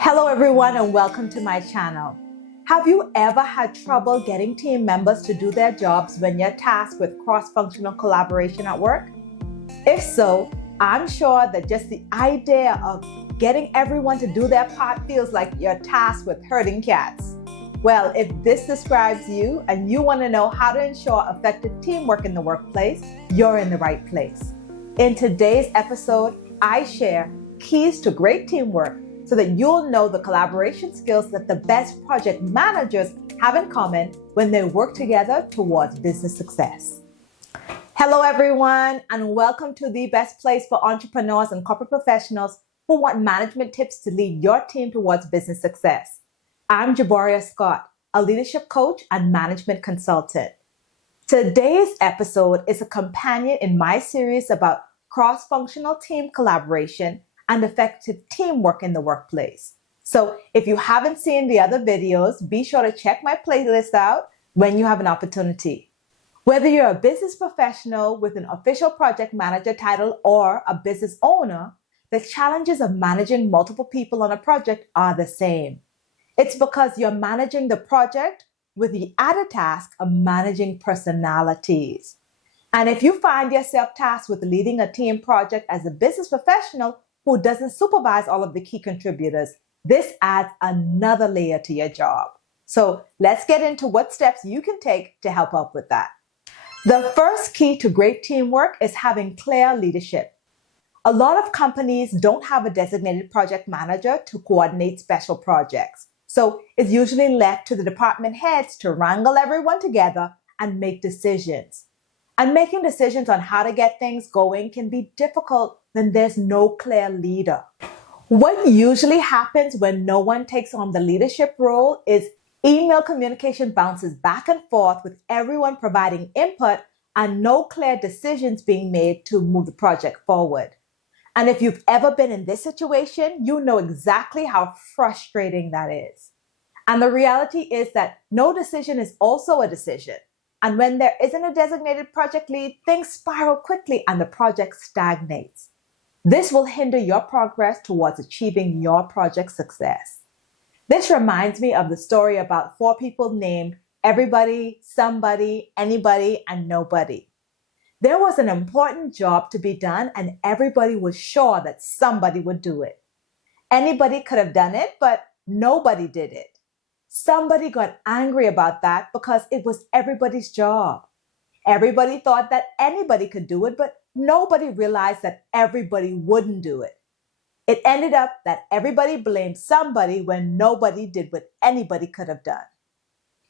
Hello everyone and welcome to my channel. Have you ever had trouble getting team members to do their jobs when you're tasked with cross-functional collaboration at work? If so, I'm sure that just the idea of getting everyone to do their part feels like you're tasked with herding cats. Well, if this describes you and you want to know how to ensure effective teamwork in the workplace, you're in the right place. In today's episode, I share keys to great teamwork so that you'll know the collaboration skills that the best project managers have in common when they work together towards business success. Hello everyone, and welcome to the best place for entrepreneurs and corporate professionals who want management tips to lead your team towards business success. I'm Jaboria Scott, a leadership coach and management consultant. Today's episode is a companion in my series about cross-functional team collaboration and effective teamwork in the workplace. So if you haven't seen the other videos, be sure to check my playlist out when you have an opportunity. Whether you're a business professional with an official project manager title or a business owner, the challenges of managing multiple people on a project are the same. It's because you're managing the project with the added task of managing personalities. And if you find yourself tasked with leading a team project as a business professional who doesn't supervise all of the key contributors, this adds another layer to your job. So let's get into what steps you can take to help out with that. The first key to great teamwork is having clear leadership. A lot of companies don't have a designated project manager to coordinate special projects. So it's usually left to the department heads to wrangle everyone together and make decisions. And making decisions on how to get things going can be difficult when there's no clear leader. What usually happens when no one takes on the leadership role is email communication bounces back and forth with everyone providing input and no clear decisions being made to move the project forward. And if you've ever been in this situation, you know exactly how frustrating that is. And the reality is that no decision is also a decision. And when there isn't a designated project lead, things spiral quickly and the project stagnates. This will hinder your progress towards achieving your project success. This reminds me of the story about 4 people named everybody, somebody, anybody, and nobody. There was an important job to be done and everybody was sure that somebody would do it. Anybody could have done it, but nobody did it. Somebody got angry about that because it was everybody's job. Everybody thought that anybody could do it, but nobody realized that everybody wouldn't do it. It ended up that everybody blamed somebody when nobody did what anybody could have done.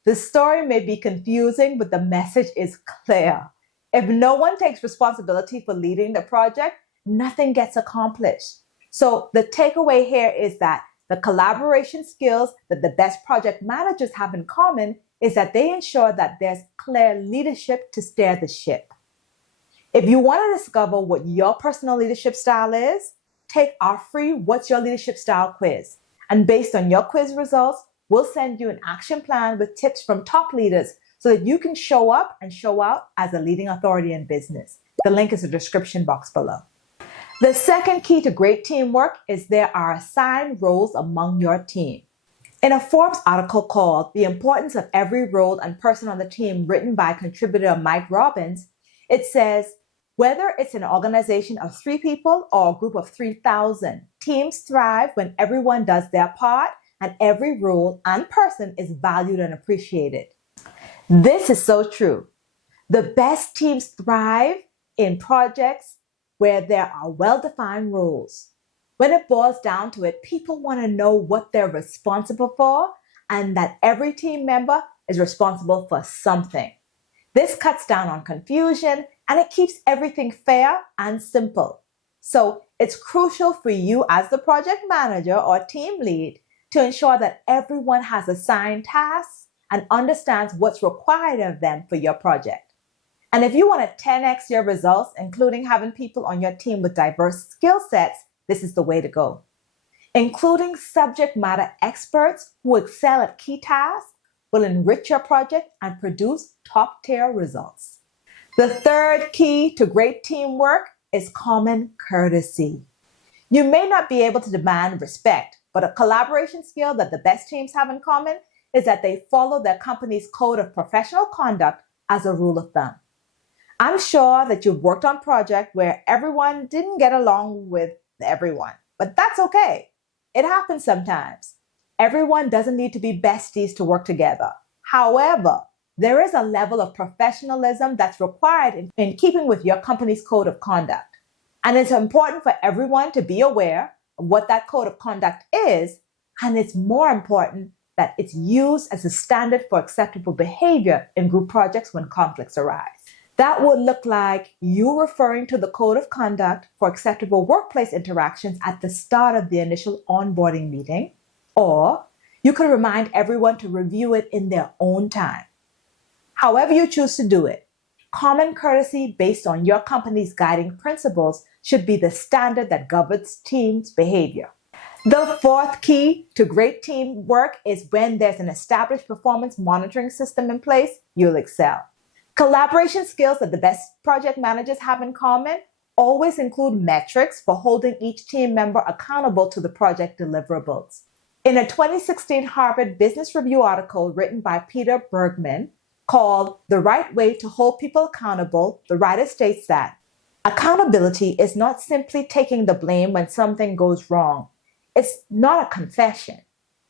The story may be confusing, but the message is clear. If no one takes responsibility for leading the project, nothing gets accomplished. So the takeaway here is that the collaboration skills that the best project managers have in common is that they ensure that there's clear leadership to steer the ship. If you want to discover what your personal leadership style is, take our free What's Your Leadership Style quiz. And based on your quiz results, we'll send you an action plan with tips from top leaders so that you can show up and show out as a leading authority in business. The link is in the description box below. The second key to great teamwork is there are assigned roles among your team. In a Forbes article called The Importance of Every Role and Person on the Team, written by contributor Mike Robbins, it says, whether it's an organization of 3 people or a group of 3,000, teams thrive when everyone does their part and every role and person is valued and appreciated. This is so true. The best teams thrive in projects where there are well-defined roles. When it boils down to it, people want to know what they're responsible for and that every team member is responsible for something. This cuts down on confusion and it keeps everything fair and simple. So it's crucial for you as the project manager or team lead to ensure that everyone has assigned tasks and understands what's required of them for your project. And if you want to 10x your results, including having people on your team with diverse skill sets, this is the way to go. Including subject matter experts who excel at key tasks will enrich your project and produce top-tier results. The third key to great teamwork is common courtesy. You may not be able to demand respect, but a collaboration skill that the best teams have in common is that they follow their company's code of professional conduct as a rule of thumb. I'm sure that you've worked on projects where everyone didn't get along with everyone, but that's okay. It happens sometimes. Everyone doesn't need to be besties to work together. However, there is a level of professionalism that's required in keeping with your company's code of conduct. And it's important for everyone to be aware of what that code of conduct is, and it's more important that it's used as a standard for acceptable behavior in group projects when conflicts arise. That would look like you referring to the code of conduct for acceptable workplace interactions at the start of the initial onboarding meeting, or you could remind everyone to review it in their own time. However you choose to do it, common courtesy based on your company's guiding principles should be the standard that governs teams' behavior. The fourth key to great teamwork is when there's an established performance monitoring system in place, you'll excel. Collaboration skills that the best project managers have in common always include metrics for holding each team member accountable to the project deliverables. In a 2016 Harvard Business Review article written by Peter Bergman called "The Right Way to Hold People Accountable," the writer states that accountability is not simply taking the blame when something goes wrong. It's not a confession.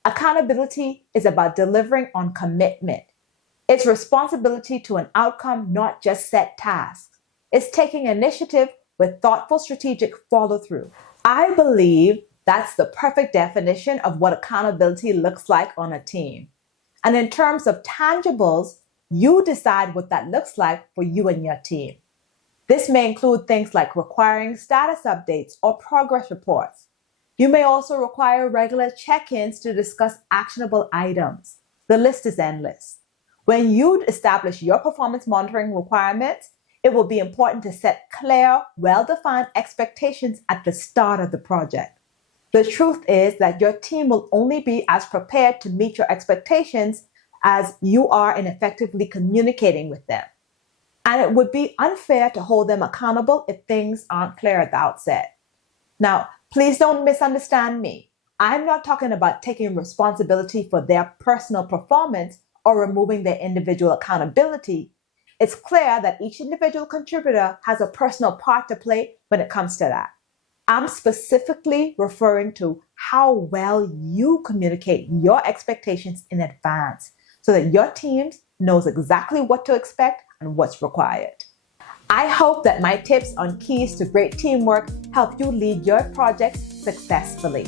Accountability is about delivering on commitment. It's responsibility to an outcome, not just set tasks. It's taking initiative with thoughtful strategic follow-through. I believe that's the perfect definition of what accountability looks like on a team. And in terms of tangibles, you decide what that looks like for you and your team. This may include things like requiring status updates or progress reports. You may also require regular check-ins to discuss actionable items. The list is endless. When you establish your performance monitoring requirements, it will be important to set clear, well-defined expectations at the start of the project. The truth is that your team will only be as prepared to meet your expectations as you are in effectively communicating with them. And it would be unfair to hold them accountable if things aren't clear at the outset. Now, please don't misunderstand me. I'm not talking about taking responsibility for their personal performance or removing their individual accountability. It's clear that each individual contributor has a personal part to play when it comes to that. I'm specifically referring to how well you communicate your expectations in advance so that your teams knows exactly what to expect and what's required. I hope that my tips on keys to great teamwork help you lead your projects successfully.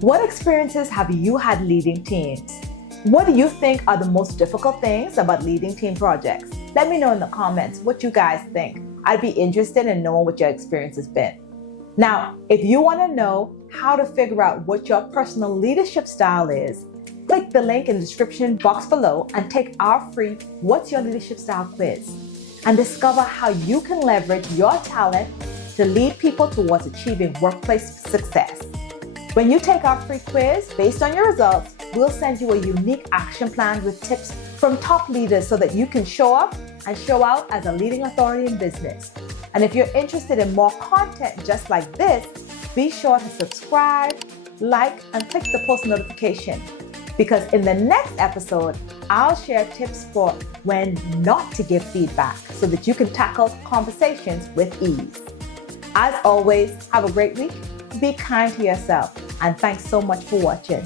What experiences have you had leading teams? What do you think are the most difficult things about leading team projects? Let me know in the comments what you guys think. I'd be interested in knowing what your experience has been. Now, if you want to know how to figure out what your personal leadership style is, click the link in the description box below and take our free What's Your Leadership Style quiz and discover how you can leverage your talent to lead people towards achieving workplace success. When you take our free quiz, based on your results, we'll send you a unique action plan with tips from top leaders so that you can show up and show out as a leading authority in business. And if you're interested in more content just like this, be sure to subscribe, like, and click the post notification. Because in the next episode, I'll share tips for when not to give feedback so that you can tackle conversations with ease. As always, have a great week, be kind to yourself, and thanks so much for watching.